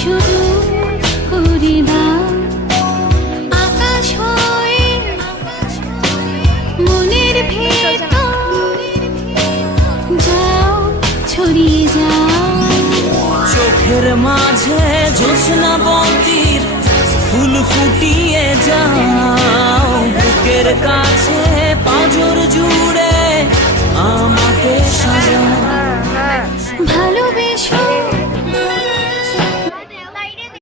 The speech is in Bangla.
শুধু করে দাও আকাশ হয়ে মনের ভেতর যাও ছড়িয়ে যাও। চোখের মাঝে জ্যোৎস্নাবতীর ফুল ফুটিয়ে যাও, বুকের কাছে পাঁজর জুড়ে আমাকে সাজাও। ভালোবেসো